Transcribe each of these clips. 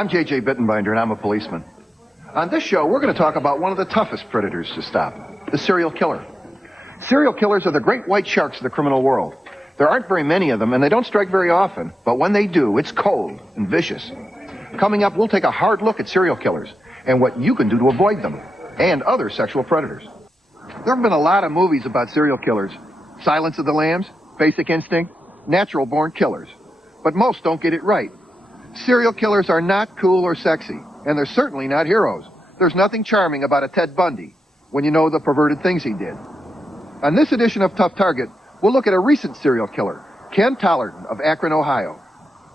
I'm J.J. Bittenbinder, and I'm a policeman. On this show, we're going to talk about one of the toughest predators to stop, the serial killer. Serial killers are the great white sharks of the criminal world. There aren't very many of them, and they don't strike very often. But when they do, it's cold and vicious. Coming up, we'll take a hard look at serial killers and what you can do to avoid them and other sexual predators. There have been a lot of movies about serial killers. Silence of the Lambs, Basic Instinct, Natural-Born Killers. But most don't get it right. Serial killers are not cool or sexy, and they're certainly not heroes. There's nothing charming about a Ted Bundy when you know the perverted things he did. On this edition of Tough Target, we'll look at a recent serial killer, Ken Tollerton of Akron, Ohio.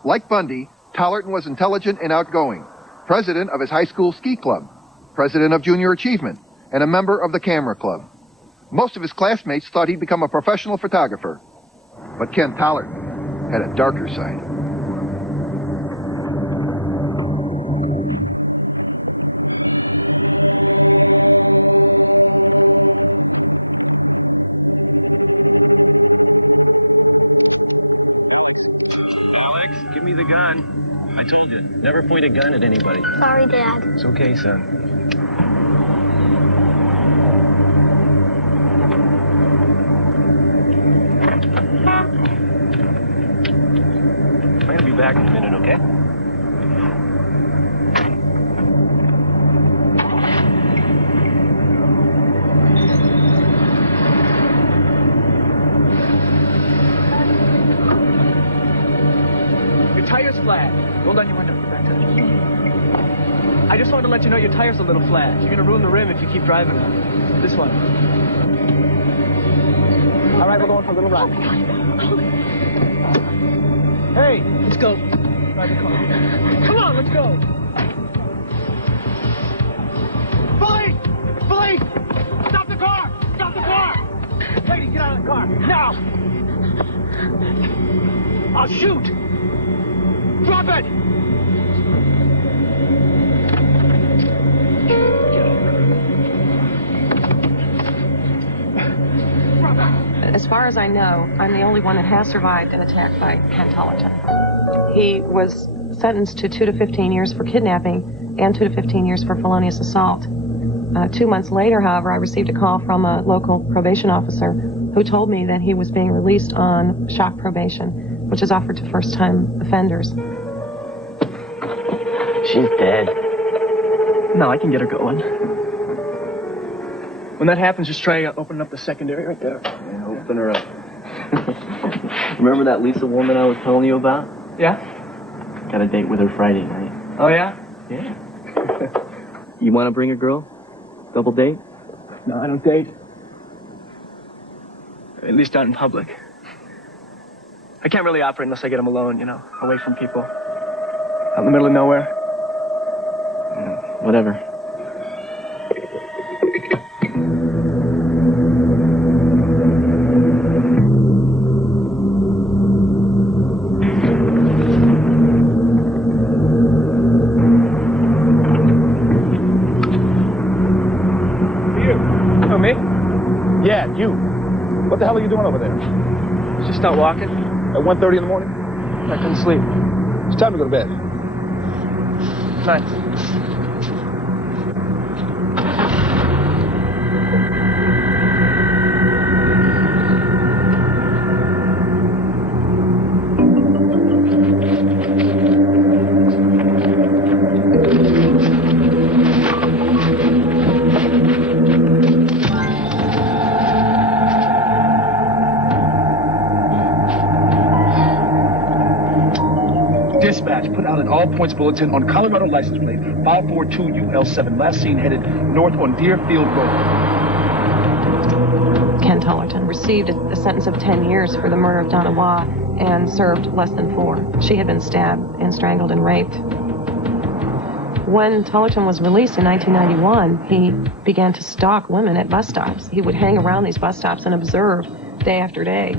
Like Bundy, Tollerton was intelligent and outgoing, president of his high school ski club, president of Junior Achievement, and a member of the Camera Club. Most of his classmates thought he'd become a professional photographer. But Ken Tollerton had a darker side. Alex, give me the gun. I told you, never point a gun at anybody. Sorry, Dad. It's okay, son. I'm gonna be back in a minute, okay? Tire's flat. Roll down your window. Go back to it. I just wanted to let you know your tire's a little flat. You're gonna ruin the rim if you keep driving on it. This one. All right, we're going for a little ride. Hey, let's go. Drive the car. Come on, let's go. Police! Police! Stop the car! Stop the car! Lady, get out of the car now! I'll shoot! Drop it! As far as I know, I'm the only one that has survived an attack by Ken Tollerton. He was sentenced to 2 to 15 years for kidnapping and 2 to 15 years for felonious assault. 2 months later, however, I received a call from a local probation officer who told me that he was being released on shock probation, which is offered to first-time offenders. She's dead. No, I can get her going. When that happens, just try opening up the secondary right there. Yeah, open her up. Remember that Lisa woman I was telling you about? Yeah? Got a date with her Friday night. Oh, yeah? Yeah. You want to bring a girl? Double date? No, I don't date. At least not in public. I can't really operate unless I get them alone, you know, away from people. Out in the middle of nowhere. Whatever. Oh, me? Yeah, you. What the hell are you doing over there? Just out walking. At 1:30 in the morning? I couldn't sleep. It's time to go to bed. Night. Dispatch put out an all-points bulletin on Colorado license plate 542UL7, last seen headed north on Deerfield Road. Ken Tollerton received a sentence of 10 years for the murder of Donna Waugh and served less than 4. She had been stabbed and strangled and raped. When Tollerton was released in 1991, he began to stalk women at bus stops. He would hang around these bus stops and observe day after day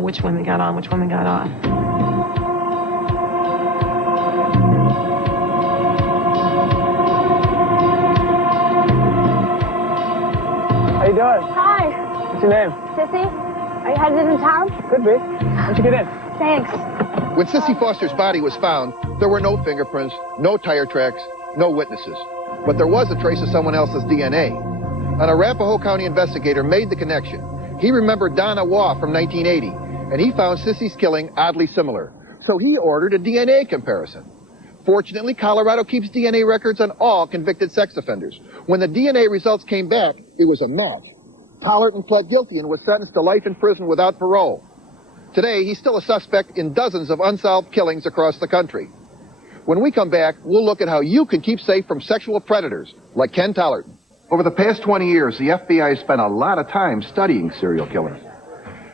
which women got on, which women got off. How you doing? Hi. What's your name? Sissy, are you headed in town? Could be. Why don't you get in? Thanks. When Sissy Foster's body was found, there were no fingerprints, no tire tracks, no witnesses. But there was a trace of someone else's DNA. An Arapahoe County investigator made the connection. He remembered Donna Waugh from 1980, and he found Sissy's killing oddly similar. So he ordered a DNA comparison. Fortunately, Colorado keeps DNA records on all convicted sex offenders. When the DNA results came back, it was a match. Tollerton pled guilty and was sentenced to life in prison without parole. Today, he's still a suspect in dozens of unsolved killings across the country. When we come back, we'll look at how you can keep safe from sexual predators like Ken Tollerton. Over the past 20 years, the FBI has spent a lot of time studying serial killers.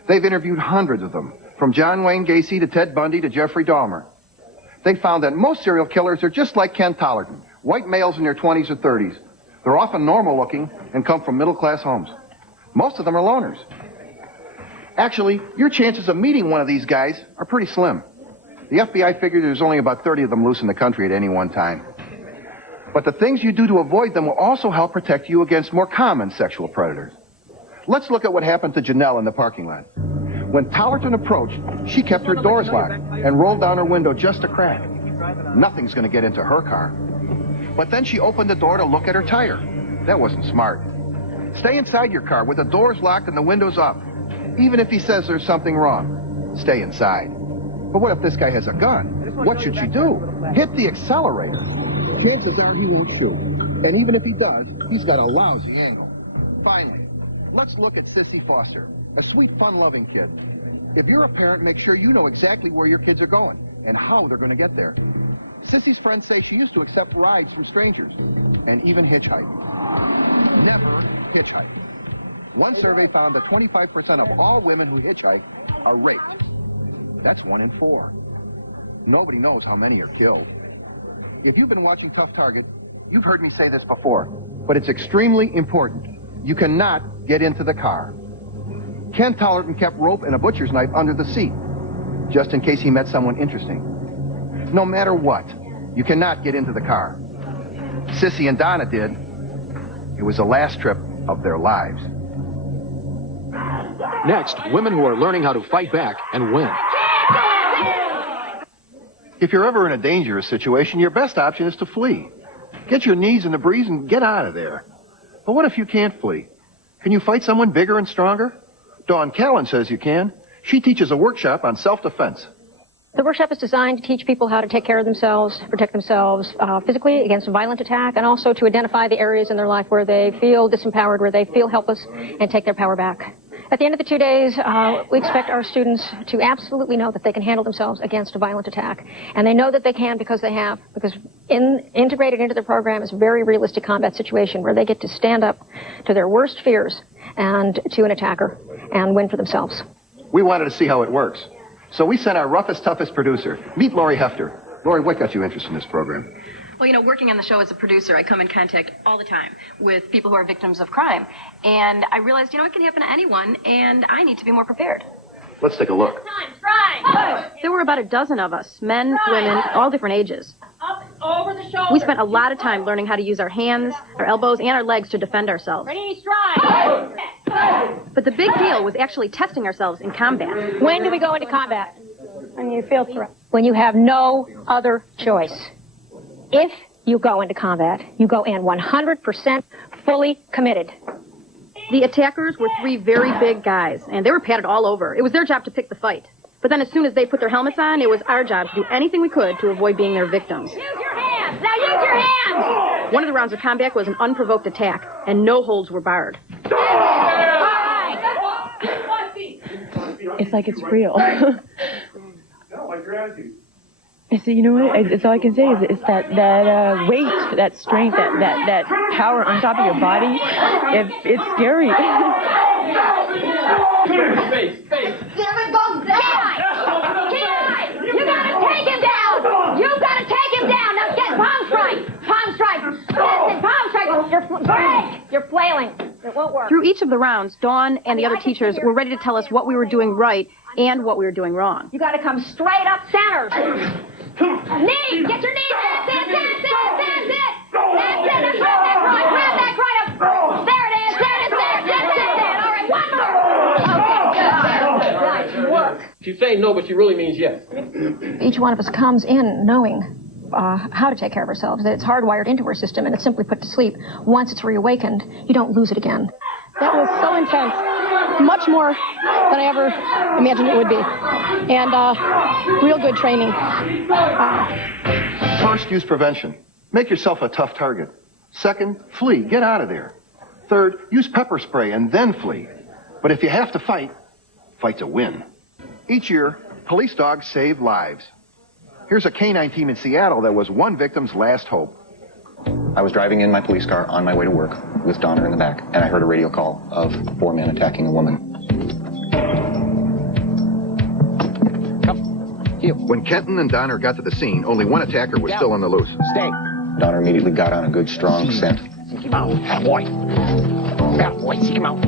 They've interviewed hundreds of them, from John Wayne Gacy to Ted Bundy to Jeffrey Dahmer. They found that most serial killers are just like Ken Tollerton, white males in their 20s or 30s. They're often normal looking and come from middle-class homes. Most of them are loners. Actually, your chances of meeting one of these guys are pretty slim. The FBI figures there's only about 30 of them loose in the country at any one time. But the things you do to avoid them will also help protect you against more common sexual predators. Let's look at what happened to Janelle in the parking lot. When Tollerton approached, she kept her doors locked and rolled down her window just a crack. Nothing's going to get into her car. But then she opened the door to look at her tire. That wasn't smart. Stay inside your car with the doors locked and the windows up. Even if he says there's something wrong, stay inside. But what if this guy has a gun? What should she do? Hit the accelerator. Chances are he won't shoot. And even if he does, he's got a lousy angle. Finally, let's look at Sissy Foster, a sweet, fun-loving kid. If you're a parent, make sure you know exactly where your kids are going and how they're going to get there. Sissy's friends say she used to accept rides from strangers and even hitchhike. Never hitchhike. One survey found that 25% of all women who hitchhike are raped. That's 1 in 4. Nobody knows how many are killed. If you've been watching Tough Target, you've heard me say this before, but it's extremely important. You cannot get into the car. Ken Tollerton kept rope and a butcher's knife under the seat, just in case he met someone interesting. No matter what, you cannot get into the car. Sissy and Donna did. It was the last trip of their lives. Next, women who are learning how to fight back and win. If you're ever in a dangerous situation, your best option is to flee. Get your knees in the breeze and get out of there. But what if you can't flee? Can you fight someone bigger and stronger? Dawn Callan says you can. She teaches a workshop on self-defense. The workshop is designed to teach people how to take care of themselves, protect themselves physically against a violent attack, and also to identify the areas in their life where they feel disempowered, where they feel helpless, and take their power back. At the end of the 2 days, we expect our students to absolutely know that they can handle themselves against a violent attack. And they know that they can because they have, because integrated into their program is a very realistic combat situation where they get to stand up to their worst fears and to an attacker and win for themselves. We wanted to see how it works. So we sent our roughest, toughest producer. Meet Lori Hefter. Lori, what got you interested in this program? Well, you know, working on the show as a producer, I come in contact all the time with people who are victims of crime. And I realized, you know, it can happen to anyone, and I need to be more prepared. Let's take a look. There were about a dozen of us, men, women, all different ages. Up, over the shoulder. We spent a lot of time learning how to use our hands, our elbows, and our legs to defend ourselves. Ready, strike. But the big deal was actually testing ourselves in combat. When do we go into combat? When you feel threat. When you have no other choice. If you go into combat, you go in 100% fully committed. The attackers were 3 very big guys, and they were padded all over. It was their job to pick the fight. But then as soon as they put their helmets on, it was our job to do anything we could to avoid being their victims. Use your hands. Now use your hands. One of the rounds of combat was an unprovoked attack, and no holds were barred. It's like it's real. So you know what? It's all I can say is it's that weight, that strength, that power on top of your body. It's scary. There it goes down. You gotta take him down. You gotta take him down. Now get palm strike. Palm strike. Listen, palm strike. You're flailing. It won't work. Through each of the rounds, Dawn and the other teachers were ready to tell us what we were doing right and what we were doing wrong. You gotta come straight up center. Knees. Get your knees. That's it. That's it. That's grab that right up. There it is. There it is. There. All right. One more. Okay. Good. Nice work. She's saying no, but she really means yes. Each one of us comes in knowing how to take care of ourselves, that it's hardwired into our system and it's simply put to sleep. Once it's reawakened, you don't lose it again. That was so intense. Much more than I ever imagined it would be. And real good training. First, use prevention. Make yourself a tough target. Second, flee. Get out of there. Third, use pepper spray and then flee. But if you have to fight, fight's a win. Each year, police dogs save lives. Here's a canine team in Seattle that was one victim's last hope. I was driving in my police car on my way to work with Donner in the back, and I heard a radio call of 4 men attacking a woman. When Kenton and Donner got to the scene, only one attacker was still on the loose. Stay. Donner immediately got on a good, strong scent. Seek him out. Attaboy. Attaboy, seek him out.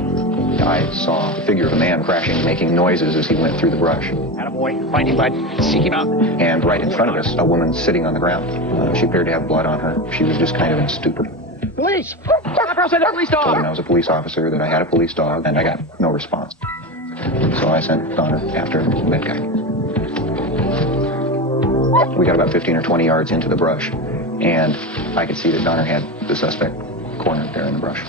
I saw the figure of a man crashing, making noises as he went through the brush. Attaboy. Find him, bud. Seek him out. And right in front of us, a woman sitting on the ground. She appeared to have blood on her. She was just kind of in stupor. Police! Police dog! Told him I was a police officer, that I had a police dog, and I got no response. So I sent Donner after that guy. We got about 15 or 20 yards into the brush, and I could see that Donner had the suspect cornered there in the brush.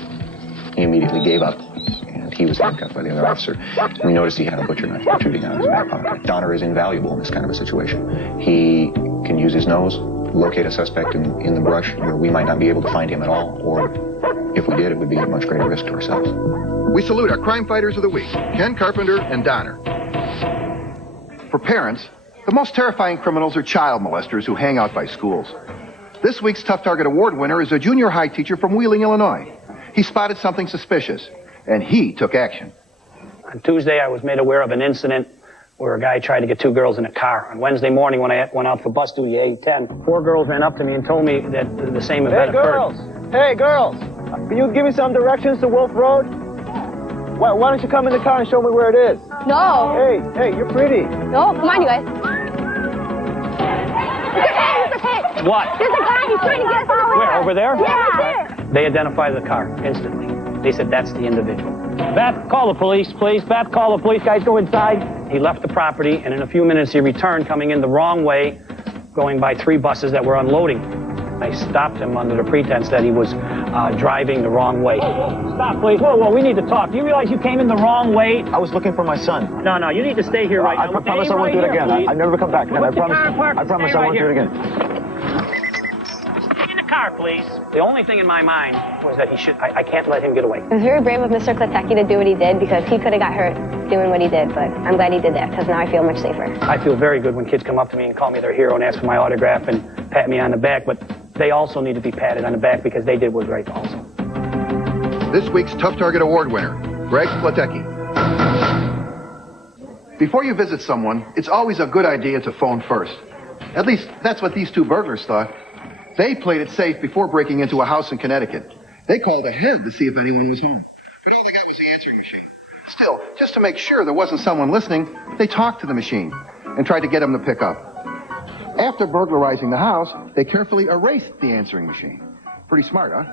He immediately gave up, and he was handcuffed by the other officer. We noticed he had a butcher knife protruding out of his back pocket. Donner is invaluable in this kind of a situation. He can use his nose, locate a suspect in the brush where we might not be able to find him at all, or if we did, it would be at much greater risk to ourselves. We salute our crime fighters of the week, Ken Carpenter and Donner. For parents, the most terrifying criminals are child molesters who hang out by schools. This week's Tough Target Award winner is a junior high teacher from Wheeling, Illinois. He spotted something suspicious, and he took action. On Tuesday, I was made aware of an incident where a guy tried to get 2 girls in a car. On Wednesday morning, when I went out for bus duty, 8:10, 4 girls ran up to me and told me that the same event occurred. Hey, girls! Can you give me some directions to Wolf Road? Why don't you come in the car and show me where it is? No. Hey, you're pretty. No, come on, you guys. What? There's a guy, he's trying to get us out. Where, over there? Yeah. They identified the car instantly. They said, that's the individual. Beth, call the police, please. Beth, call the police. Guys, go inside. He left the property, and in a few minutes, he returned, coming in the wrong way, going by 3 buses that were unloading. I stopped him under the pretense that he was driving the wrong way. Whoa, stop, please. Whoa, we need to talk. Do you realize you came in the wrong way? I was looking for my son. No, you need to stay here right now. I promise I won't do it again. I've never come back again. I promise I won't do it again. Stay in the car, please. The only thing in my mind was that I can't let him get away. It was very brave of Mr. Kletecki to do what he did, because he could have got hurt doing what he did, but I'm glad he did that, because now I feel much safer. I feel very good when kids come up to me and call me their hero and ask for my autograph and pat me on the back, but they also need to be patted on the back because they did what was right also. This week's Tough Target Award winner, Greg Kletecki. Before you visit someone, it's always a good idea to phone first. At least, that's what these 2 burglars thought. They played it safe before breaking into a house in Connecticut. They called ahead to see if anyone was home. But all they got was the answering machine. Still, just to make sure there wasn't someone listening, they talked to the machine and tried to get them to pick up. After burglarizing the house, they carefully erased the answering machine. Pretty smart, huh?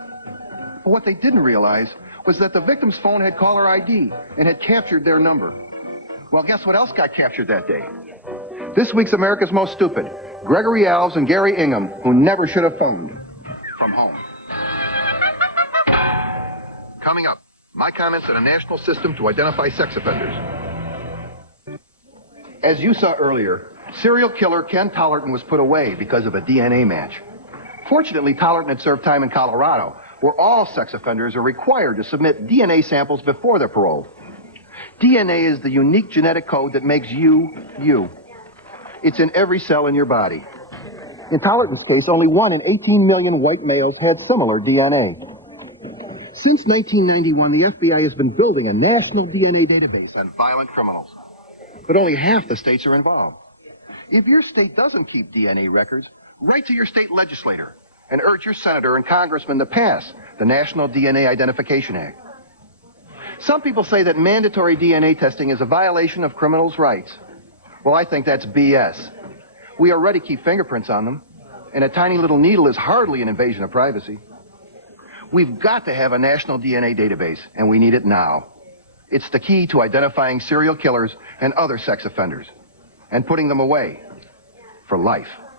But what they didn't realize was that the victim's phone had caller ID and had captured their number. Well, guess what else got captured that day? This week's America's Most Stupid, Gregory Alves and Gary Ingham, who never should have phoned from home. Coming up, my comments on a national system to identify sex offenders. As you saw earlier, serial killer Ken Tollerton was put away because of a DNA match. Fortunately, Tollerton had served time in Colorado, where all sex offenders are required to submit DNA samples before they're paroled. DNA is the unique genetic code that makes you, you. It's in every cell in your body. In Tollerton's case, only 1 in 18 million white males had similar DNA. Since 1991, the FBI has been building a national DNA database on violent criminals. But only half the states are involved. If your state doesn't keep DNA records, write to your state legislator and urge your senator and congressman to pass the National DNA Identification Act. Some people say that mandatory DNA testing is a violation of criminals' rights. Well, I think that's BS. We already keep fingerprints on them, and a tiny little needle is hardly an invasion of privacy. We've got to have a national DNA database, and we need it now. It's the key to identifying serial killers and other sex offenders. and putting them away for life.